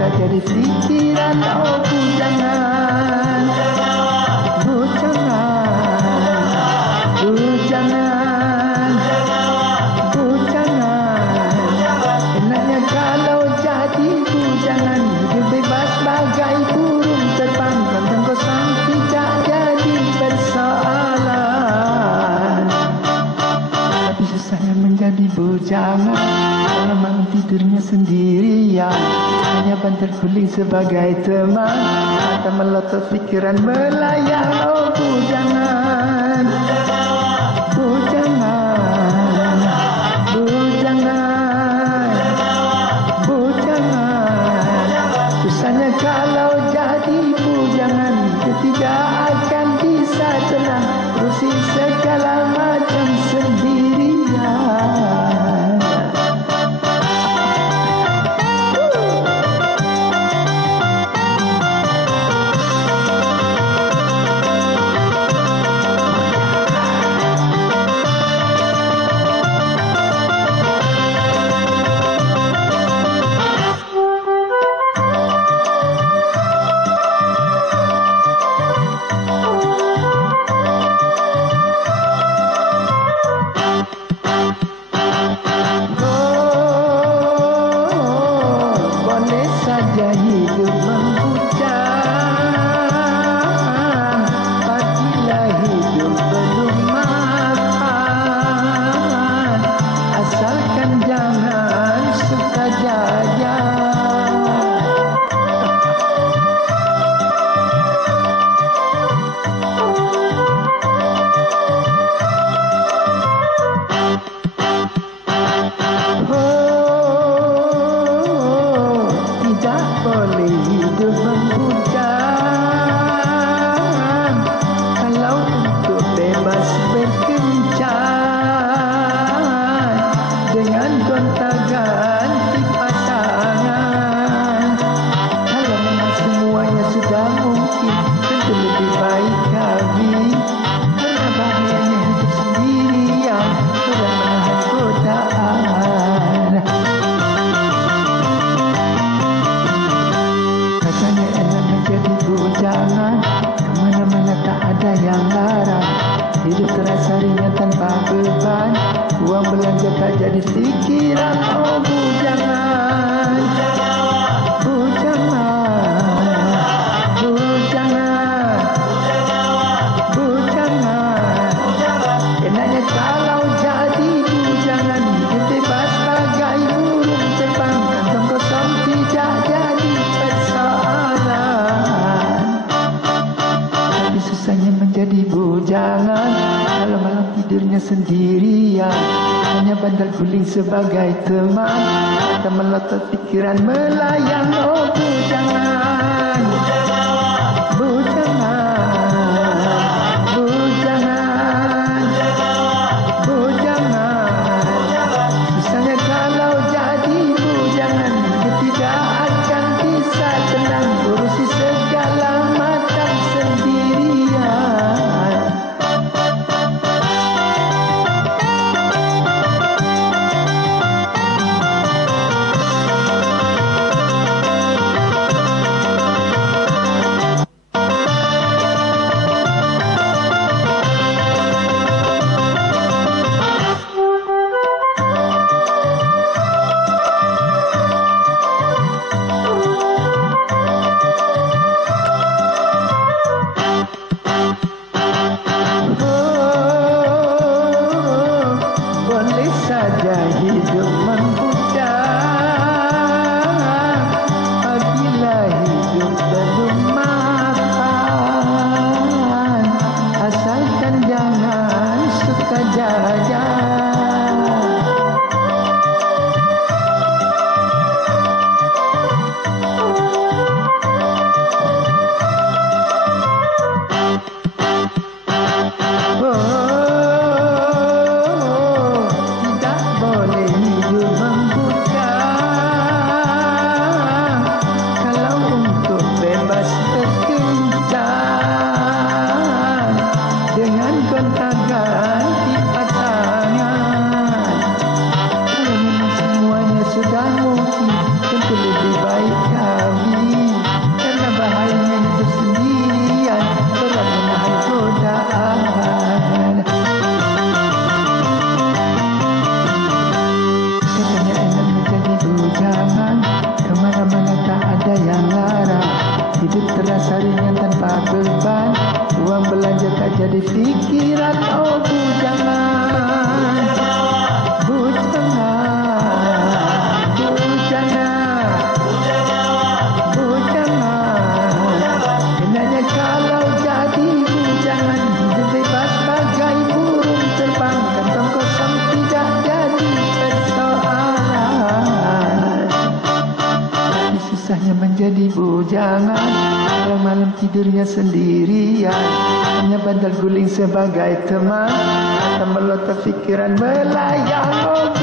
tak jadi pikiran. Oh bujangan, bujangan, bujangan, bujangan. Enaknya kalau jadi bujangan, hidup bebas bagai burung terbang, kantong kosong tidak jadi persoalan. Tapi susahnya menjadi bujangan kalau malam tidurnya sendirian, hanya bantal guling sebagai teman, mata melotot pikiran melayang. Oh bujangan, bujangan, bujangan, bujangan. Susahnya kalau jadi bujangan, dia tidak akan bisa tenang, urusi segala macam sendirian. Hidup membujang, apabila hidup belum makan, asalkan jangan suka jajan. Tidak boleh hidup membujang kalau untuk bebas berkencan dengan gonta-ganti pasangan. Kalau memang semuanya sudah mungkin, tentu lebih baik kawin, karena bahayanya hidup sendirian, kurang menahan godaan. Katanya enak menjadi bujangan, kemana-mana tak ada yang larang, hidup terasa ringan tanpa beban, uang belanja tak jadi pikiran. Oh bujangan, bujangan, bujangan, bujangan. Enaknya kalau jadi bujangan, hidup bebas bagai burung terbang, kantong kosong tidak jadi persoalan. Tapi susahnya menjadi bujangan kalau malam tidurnya sendirian, hanya bantal guling sebagai teman, mata melotot pikiran melayang. Oh bujangan, bujangan, bujangan, bujangan. Susahnya kalau jadi bujangan, dia tidak akan bisa tenang, urusi segala macam sendirian. Boleh saja hidup membujang, apabila hidup belum makan, asalkan jangan suka jajan. Tidak boleh hidup jadi fikiran. Oh bujangan, bujangan, bujangan, bujangan. Kenanya kalau jadi bujangan, bebas bagai burung terbang, kantong kosong tidak jadi persoalan. Tapi susahnya menjadi bujangan, malam-malam tidurnya sendirian, hanya bandar guling sebagai teman, atau melotot fikiran melayang.